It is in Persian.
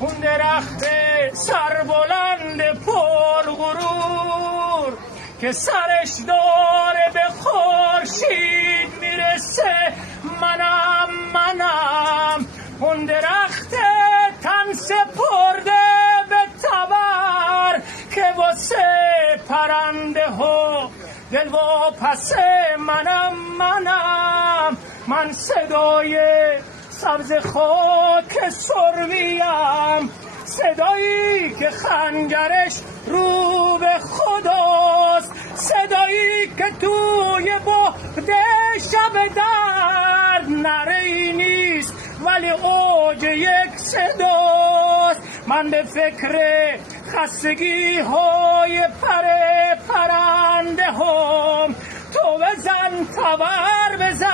اون درخت سربلند پر غرور که سرش داره به خورشید میرسه، منم اون درخت تن سپرده به تبر که واسه پرنده ها دل و پس من صدای سبز خاک سربیم، صدایی که خنجرش رو به خداست، صدایی که توی بحده شب درد نره‌ای نیست ولی اوج یک صداست. من به فکر خستگی های پرنده هم، تو بزن تبر بزن